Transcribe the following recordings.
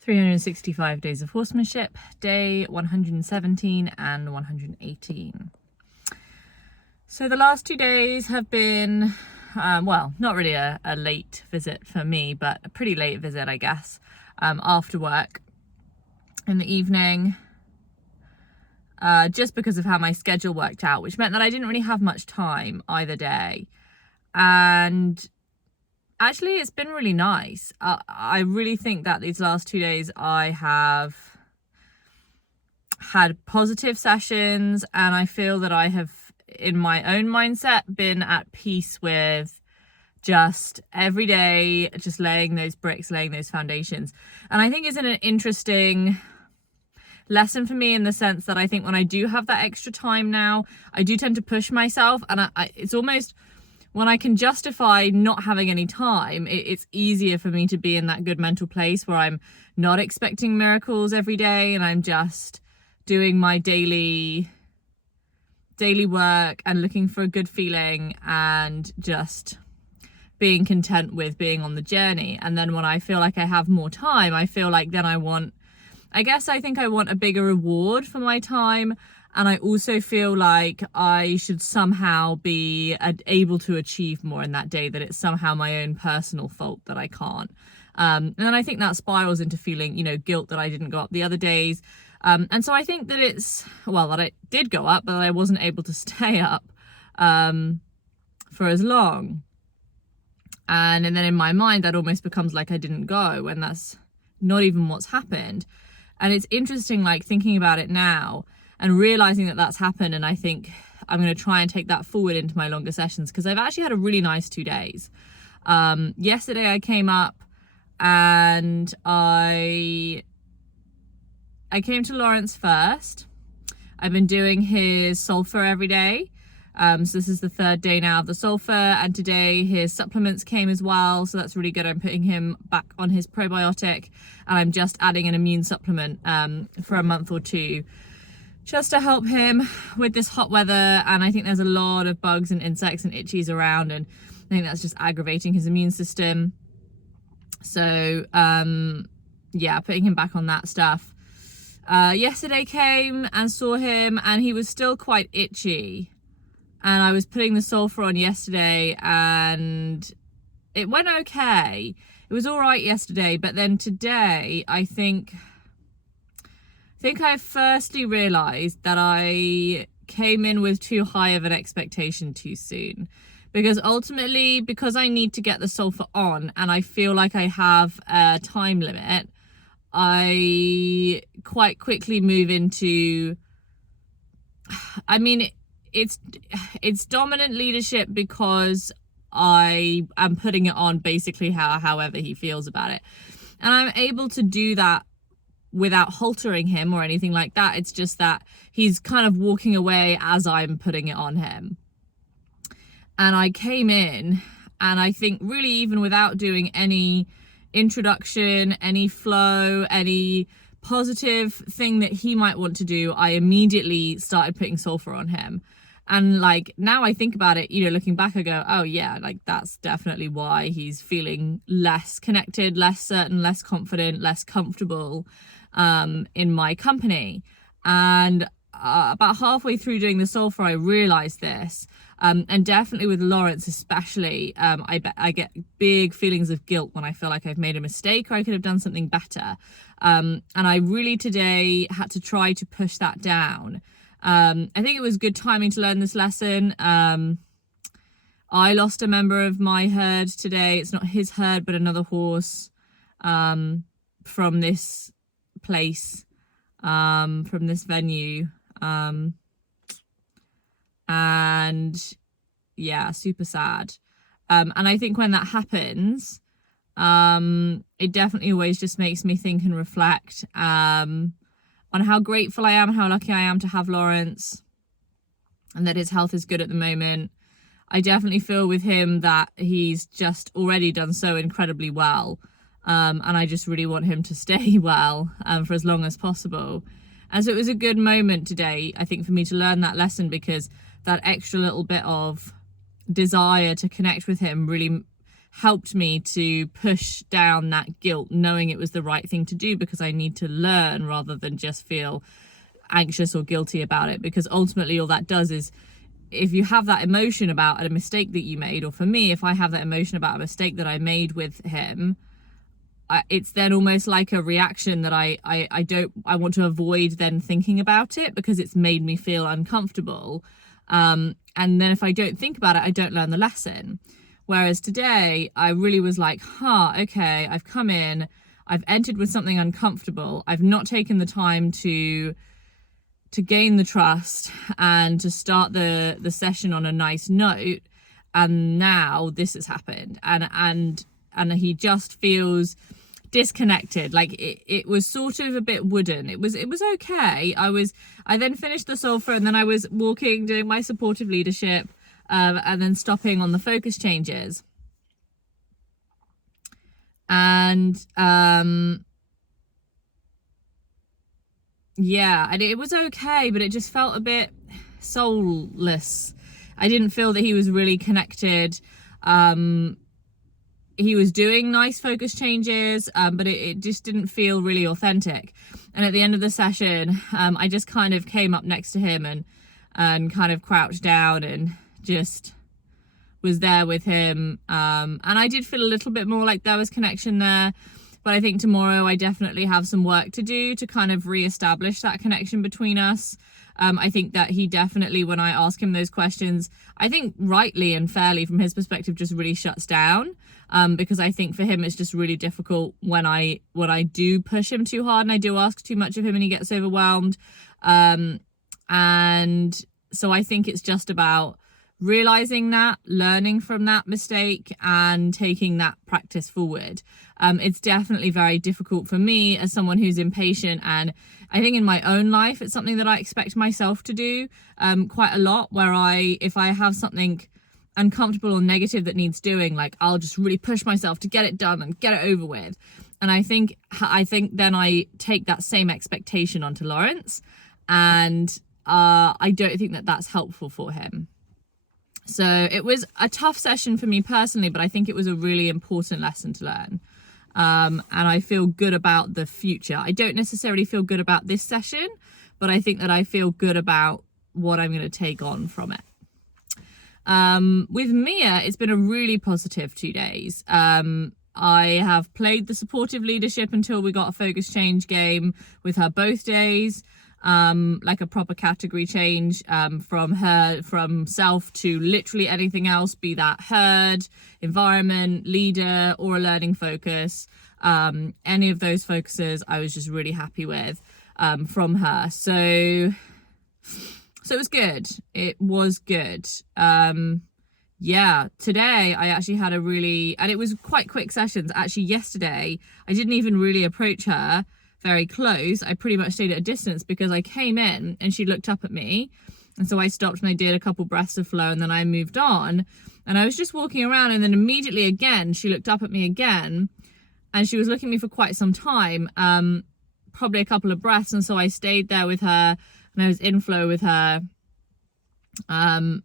365 Days of Horsemanship, day 117 and 118. So the last 2 days have been, well, not really a late visit for me, but a pretty late visit, I guess, after work in the evening, just because of how my schedule worked out, which meant that I didn't really have much time either day. And actually, it's been really nice. I really think that these last 2 days I have had positive sessions, and I feel that I have, in my own mindset, been at peace with just every day, just laying those bricks, laying those foundations. And I think it's an interesting lesson for me in the sense that I think when I do have that extra time now, I do tend to push myself, and it's almost, when I can justify not having any time, it's easier for me to be in that good mental place where I'm not expecting miracles every day, and I'm just doing my daily work and looking for a good feeling and just being content with being on the journey. And then when I feel like I have more time, I feel like then I want a bigger reward for my time. And I also feel like I should somehow be able to achieve more in that day, that it's somehow my own personal fault that I can't. And then I think that spirals into feeling, guilt that I didn't go up the other days. And so I think that that I did go up, but I wasn't able to stay up for as long. And then in my mind, that almost becomes like I didn't go, when that's not even what's happened. And it's interesting, like, thinking about it now and realizing that that's happened. And I think I'm going to try and take that forward into my longer sessions, because I've actually had a really nice 2 days. Yesterday I came up and I came to Lawrence first. I've been doing his sulfur every day. So this is the 3rd day now of the sulfur, and today his supplements came as well, so that's really good. I'm putting him back on his probiotic, and I'm just adding an immune supplement for a month or 2, just to help him with this hot weather. And I think there's a lot of bugs and insects and itchies around, and I think that's just aggravating his immune system. So putting him back on that stuff. Yesterday came and saw him, and he was still quite itchy, and I was putting the sulfur on yesterday, and it went okay. It was all right yesterday, but then today I think I firstly realized that I came in with too high of an expectation too soon, because ultimately, because I need to get the sulfur on and I feel like I have a time limit, I quite quickly move into, it's dominant leadership, because I am putting it on basically however he feels about it. And I'm able to do that without haltering him or anything like that. It's just that he's kind of walking away as I'm putting it on him. And I came in, and I think really, even without doing any introduction, any flow, any positive thing that he might want to do, I immediately started putting sulfur on him. And like, now I think about it, looking back, I go, oh yeah, like that's definitely why he's feeling less connected, less certain, less confident, less comfortable in my company. And about halfway through doing the sulfur, I realized this. And definitely with Lawrence especially, I get big feelings of guilt when I feel like I've made a mistake or I could have done something better. And I really today had to try to push that down. I think it was good timing to learn this lesson. I lost a member of my herd today. It's not his herd, but another horse from this place, from this venue. And yeah, super sad. And I think when that happens, it definitely always just makes me think and reflect on how grateful I am, how lucky I am to have Lawrence, and that his health is good at the moment. I definitely feel with him that he's just already done so incredibly well. And I just really want him to stay well for as long as possible. And so it was a good moment today, I think, for me to learn that lesson, because that extra little bit of desire to connect with him really helped me to push down that guilt, knowing it was the right thing to do, because I need to learn rather than just feel anxious or guilty about it. Because ultimately all that does is, if you have that emotion about a mistake that you made, or for me, if I have that emotion about a mistake that I made with him, it's then almost like a reaction that I want to avoid then thinking about it, because it's made me feel uncomfortable. And then if I don't think about it, I don't learn the lesson. Whereas today I really was like, okay, I've come in, I've entered with something uncomfortable. I've not taken the time to gain the trust and to start the session on a nice note. And now this has happened, and he just feels disconnected. Like it was sort of a bit wooden. It was okay. I then finished the sulfur, and then I was walking, doing my supportive leadership, and then stopping on the focus changes. And yeah, and it was okay, but it just felt a bit soulless. I didn't feel that he was really connected. He was doing nice focus changes, but it just didn't feel really authentic. And at the end of the session, I just kind of came up next to him and kind of crouched down and just was there with him. And I did feel a little bit more like there was connection there. But I think tomorrow I definitely have some work to do to kind of reestablish that connection between us. I think that he definitely, when I ask him those questions, I think rightly and fairly from his perspective, just really shuts down. Because I think for him, it's just really difficult when I do push him too hard and I do ask too much of him and he gets overwhelmed. And so I think it's just about realizing that, learning from that mistake and taking that practice forward. It's definitely very difficult for me as someone who's impatient, and I think in my own life it's something that I expect myself to do quite a lot, where if I have something uncomfortable or negative that needs doing, like I'll just really push myself to get it done and get it over with. And I think then I take that same expectation onto Lawrence, and I don't think that that's helpful for him. So it was a tough session for me personally, but I think it was a really important lesson to learn. And I feel good about the future. I don't necessarily feel good about this session, but I think that I feel good about what I'm going to take on from it. With Mia, it's been a really positive 2 days. I have played the supportive leadership until we got a focus change game with her both days. Like a proper category change, from self to literally anything else, be that herd, environment, leader, or a learning focus. Any of those focuses I was just really happy with, from her. So it was good. It was good. Yeah, today I actually had and it was quite quick sessions. Actually, yesterday, I didn't even really approach her very close. I pretty much stayed at a distance because I came in and she looked up at me, and so I stopped and I did a couple breaths of flow, and then I moved on, and I was just walking around, and then immediately again she looked up at me again, and she was looking at me for quite some time, probably a couple of breaths, and so I stayed there with her and I was in flow with her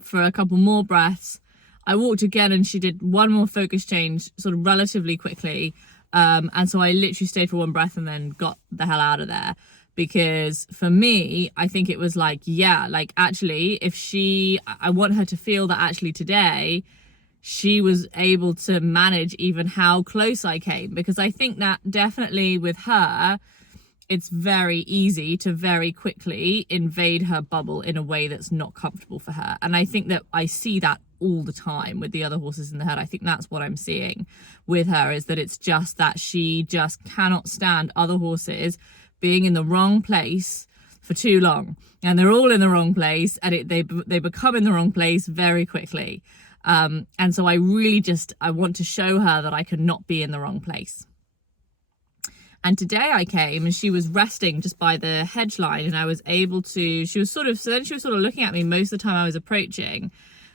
for a couple more breaths. I walked again and she did one more focus change sort of relatively quickly. And so I literally stayed for one breath and then got the hell out of there, because for me, I think it was like, yeah, like actually I want her to feel that actually today she was able to manage even how close I came, because I think that definitely with her, it's very easy to very quickly invade her bubble in a way that's not comfortable for her. And I think that I see that all the time with the other horses in the herd. I think that's what I'm seeing with her, is that it's just that she just cannot stand other horses being in the wrong place for too long, and they're all in the wrong place, and they become in the wrong place very quickly. And so I want to show her that I cannot be in the wrong place. And today I came and she was resting just by the hedge line, and I was able to, she was sort of looking at me most of the time I was approaching.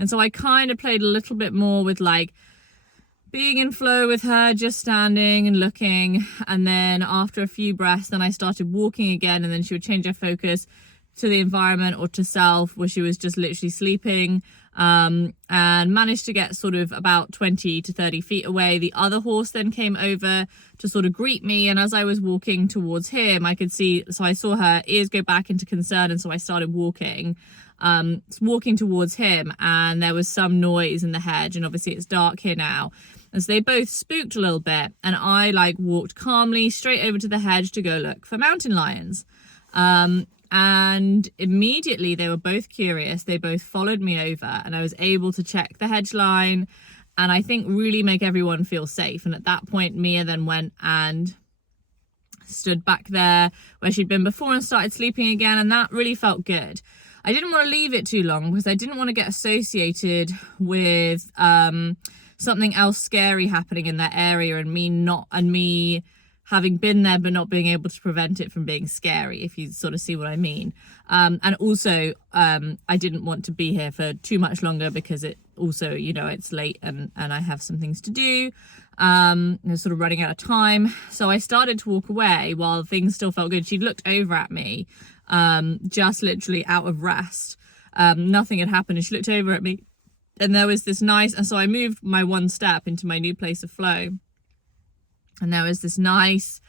And so I kind of played a little bit more with like being in flow with her, just standing and looking. And then after a few breaths, then I started walking again, and then she would change her focus to the environment or to self, where she was just literally sleeping. and managed to get sort of about 20 to 30 feet away. The other horse then came over to sort of greet me, and as I was walking towards him, I saw her ears go back into concern, and so I started walking towards him, and there was some noise in the hedge, and obviously it's dark here now, as they both spooked a little bit, and I walked calmly straight over to the hedge to go look for mountain lions. And immediately they were both curious. They both followed me over, and I was able to check the hedge line and I think really make everyone feel safe. And at that point, Mia then went and stood back there where she'd been before and started sleeping again, and that really felt good. I didn't want to leave it too long because I didn't want to get associated with something else scary happening in that area, and me having been there but not being able to prevent it from being scary, if you sort of see what I mean. And also, I didn't want to be here for too much longer because it also, it's late and I have some things to do. I was sort of running out of time. So I started to walk away while things still felt good. She looked over at me, just literally out of rest. Nothing had happened, and she looked over at me, and there was this and so I moved my one step into my new place of flow. And there was this nice,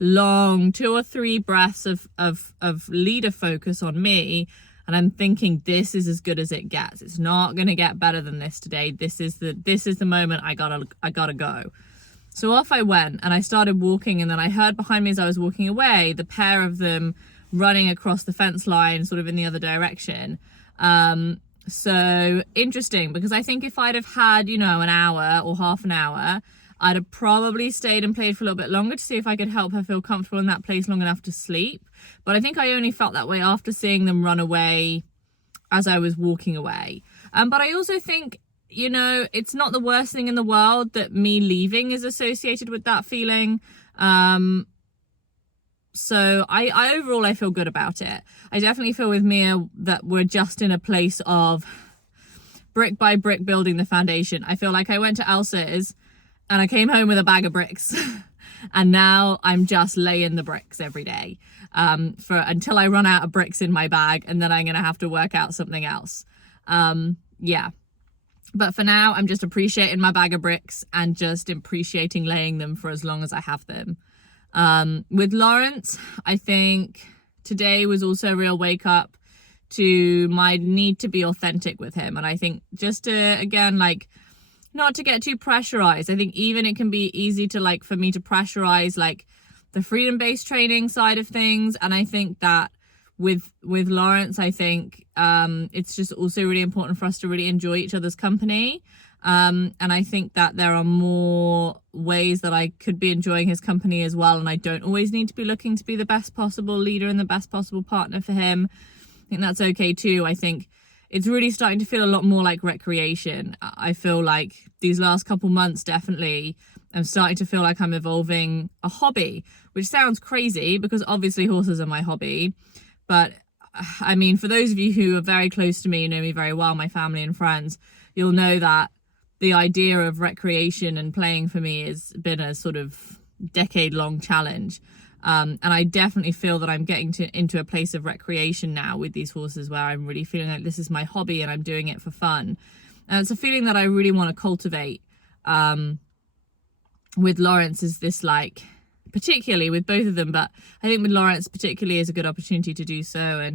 long 2 or 3 breaths of leader focus on me. And I'm thinking, this is as good as it gets. It's not going to get better than this today. This is the moment I gotta go. So off I went, and I started walking, and then I heard behind me as I was walking away, the pair of them running across the fence line, sort of in the other direction. So interesting, because I think if I'd have had, an hour or half an hour, I'd have probably stayed and played for a little bit longer to see if I could help her feel comfortable in that place long enough to sleep. But I think I only felt that way after seeing them run away as I was walking away. But I also think, it's not the worst thing in the world that me leaving is associated with that feeling. So I overall, I feel good about it. I definitely feel with Mia that we're just in a place of brick by brick building the foundation. I feel like I went to Elsa's and I came home with a bag of bricks and now I'm just laying the bricks every day until I run out of bricks in my bag, and then I'm going to have to work out something else. Yeah. But for now, I'm just appreciating my bag of bricks and just appreciating laying them for as long as I have them. With Lawrence, I think today was also a real wake up to my need to be authentic with him. And I think just to, again, not to get too pressurized. I think even it can be easy to for me to pressurize the freedom-based training side of things. And I think that with Lawrence, I think it's just also really important for us to really enjoy each other's company. And I think that there are more ways that I could be enjoying his company as well. And I don't always need to be looking to be the best possible leader and the best possible partner for him. I think that's okay too. I think it's really starting to feel a lot more like recreation. I feel like these last couple months, definitely, I'm starting to feel like I'm evolving a hobby, which sounds crazy because obviously horses are my hobby. But I mean, for those of you who are very close to me, know me very well, my family and friends, you'll know that the idea of recreation and playing for me has been a sort of decade-long challenge. And I definitely feel that I'm getting into a place of recreation now with these horses where I'm really feeling like this is my hobby and I'm doing it for fun. And it's a feeling that I really want to cultivate with Lawrence, is this particularly with both of them, but I think with Lawrence particularly is a good opportunity to do so.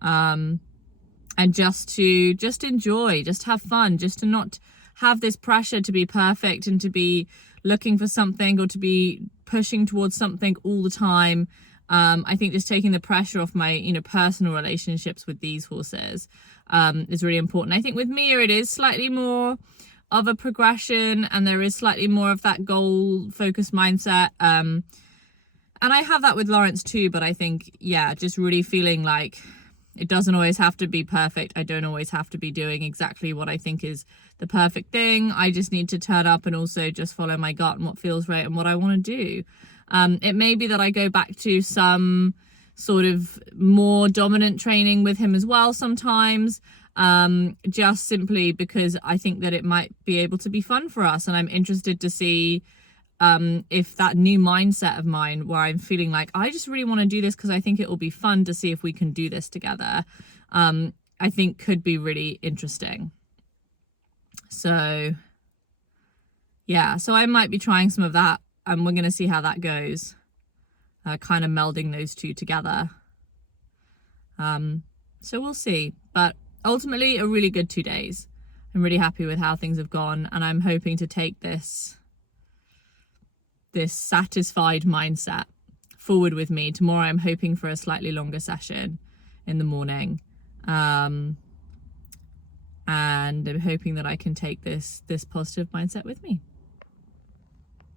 And just to enjoy, just have fun, just to not have this pressure to be perfect and to be looking for something or to be pushing towards something all the time. I think just taking the pressure off my, personal relationships with these horses is really important. I think with Mia, it is slightly more of a progression and there is slightly more of that goal focused mindset. And I have that with Lawrence too, but I think, just really feeling like it doesn't always have to be perfect. I don't always have to be doing exactly what I think is the perfect thing. I just need to turn up and also just follow my gut and what feels right and what I want to do. It may be that I go back to some sort of more dominant training with him as well sometimes, just simply because I think that it might be able to be fun for us. And I'm interested to see if that new mindset of mine where I'm feeling like I just really want to do this because I think it will be fun, to see if we can do this together, I think could be really interesting. So yeah, so I might be trying some of that, and we're going to see how that goes, kind of melding those two together. So we'll see, but ultimately a really good 2 days. I'm really happy with how things have gone, and I'm hoping to take this satisfied mindset forward with me. Tomorrow I'm hoping for a slightly longer session in the morning, and I'm hoping that I can take this positive mindset with me.